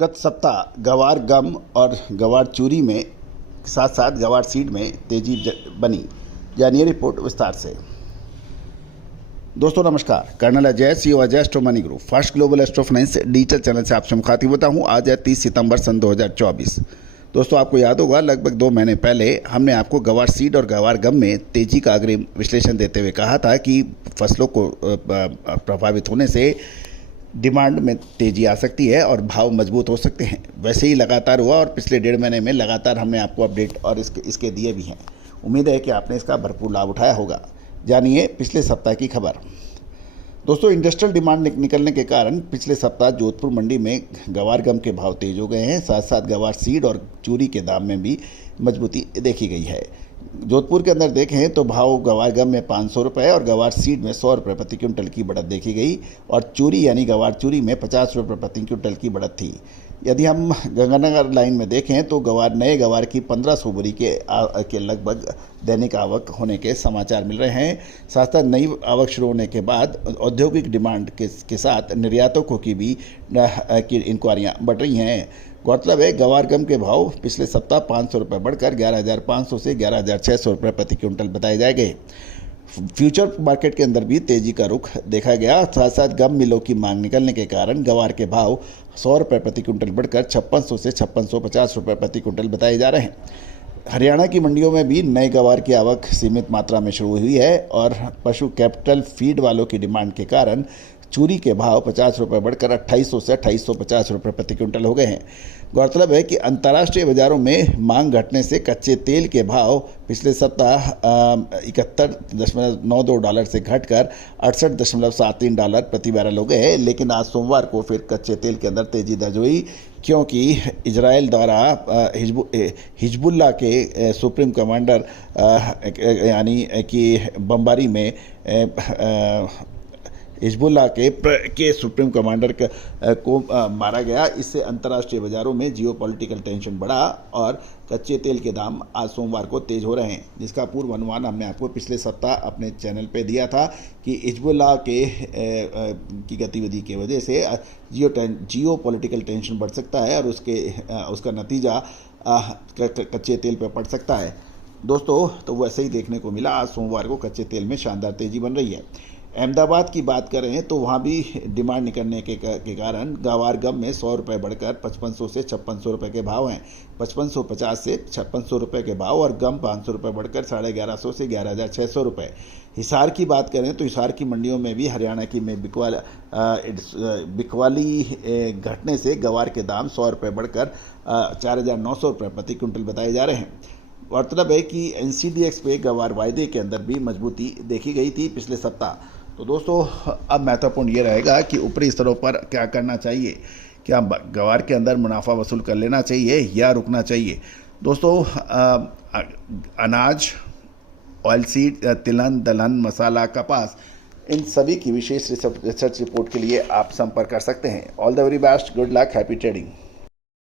गत सप्ताह गवार गम और गवार चूरी में साथ साथ गवार सीड में तेजी बनी। जानिए रिपोर्ट विस्तार से। दोस्तों नमस्कार, colonel Ajay, CEO Ajay astro money group first global astro finance digital channel से आपसे मुखातिब होता हूं। आज है 30 सितंबर सन 2024। दोस्तों आपको याद होगा लगभग 2 महीने पहले हमने आपको गवार सीड और गवार गम में तेजी का अग्रिम विश्लेषण देते हुए कहा था कि फसलों को प्रभावित होने से डिमांड में तेजी आ सकती है और भाव मजबूत हो सकते हैं। वैसे ही लगातार हुआ और पिछले 1.5 महीने में लगातार हमने आपको अपडेट और इसके दिए भी हैं। उम्मीद है कि आपने इसका भरपूर लाभ उठाया होगा। जानिए पिछले सप्ताह की खबर। दोस्तों इंडस्ट्रियल डिमांड निकलने के कारण पिछले सप्ताह जोधपुर मंडी में गवार गम के भाव तेज हो गए हैं। साथ साथ गवार सीड और चूरी के दाम में भी मजबूती देखी गई है। जोधपुर के अंदर देखें तो भाव गवार गम में 500 रुपये और गवार सीड में 100 रुपये प्रति क्विंटल की बढ़त देखी गई और चूरी यानी गवार चूरी में 50 रुपये प्रति क्विंटल की बढ़त थी। यदि हम गंगानगर लाइन में देखें तो नए गवार की 1500 बोरी के लगभग दैनिक आवक होने के समाचार मिल रहे हैं। साथ साथ नई आवक शुरू होने के बाद औद्योगिक डिमांड के साथ निर्यातकों की भी इंक्वायरियाँ बढ़ रही हैं। गौरतलब है गवार गम के भाव पिछले सप्ताह 500 रुपये बढ़कर 11,500 से 11,600 रुपये प्रति क्विंटल बताए जाए गए। फ्यूचर मार्केट के अंदर भी तेजी का रुख देखा गया। साथ साथ गम मिलों की मांग निकलने के कारण गवार के भाव 100 रुपये प्रति क्विंटल बढ़कर 5600 से 5650 रुपये प्रति क्विंटल बताए जा रहे हैं। हरियाणा की मंडियों में भी नए गवार की आवक सीमित मात्रा में शुरू हुई है और पशु कैपिटल फीड वालों की डिमांड के कारण चूरी के भाव 50 रुपये बढ़कर 2800 से 2850 रुपये प्रति क्विंटल हो गए हैं। गौरतलब है कि अंतर्राष्ट्रीय बाजारों में मांग घटने से कच्चे तेल के भाव पिछले सप्ताह 71.92 डॉलर से घटकर 68.73 डॉलर प्रति बैरल हो गए हैं। लेकिन आज सोमवार को फिर कच्चे तेल के अंदर तेजी दर्ज हुई क्योंकि इजराइल द्वारा हिजबुल्लाह के सुप्रीम कमांडर यानी कि बमबारी में हिजबुल्लाह के सुप्रीम कमांडर को मारा गया। इससे अंतर्राष्ट्रीय बाजारों में जियोपॉलिटिकल टेंशन बढ़ा और कच्चे तेल के दाम आज सोमवार को तेज हो रहे हैं, जिसका पूर्व अनुमान हमने आपको पिछले सप्ताह अपने चैनल पे दिया था कि हिजबुल्लाह की गतिविधि की वजह से जियोपॉलिटिकल टेंशन बढ़ सकता है और उसका नतीजा कच्चे तेल पे पड़ सकता है। दोस्तों तो वैसे ही देखने को मिला। आज सोमवार को कच्चे तेल में शानदार तेजी बन रही है। अहमदाबाद की बात करें तो वहाँ भी डिमांड निकलने के कारण गवार गम में 100 रुपये बढ़कर 5500 से 5600 रुपये के भाव हैं। 5550 से 5600 रुपये के भाव और गम 500 रुपये बढ़कर 1150 से 11,600 रुपये। हिसार की बात करें तो हिसार की मंडियों में भी हरियाणा की में बिकवाली घटने से गवार के दाम 100 रुपये बढ़कर 4,900 रुपये प्रति क्विंटल बताए जा रहे हैं। गौरतलब है कि NCDX पे गवार वायदे के अंदर भी मजबूती देखी गई थी पिछले सप्ताह। तो दोस्तों अब महत्वपूर्ण ये रहेगा कि ऊपरी स्तरों पर क्या करना चाहिए। क्या गवार के अंदर मुनाफा वसूल कर लेना चाहिए या रुकना चाहिए। दोस्तों अनाज, ऑयल सीड, तिलहन, दलहन, मसाला, कपास, इन सभी की विशेष रिसर्च रिपोर्ट के लिए आप संपर्क कर सकते हैं। All the very best, good luck, happy trading.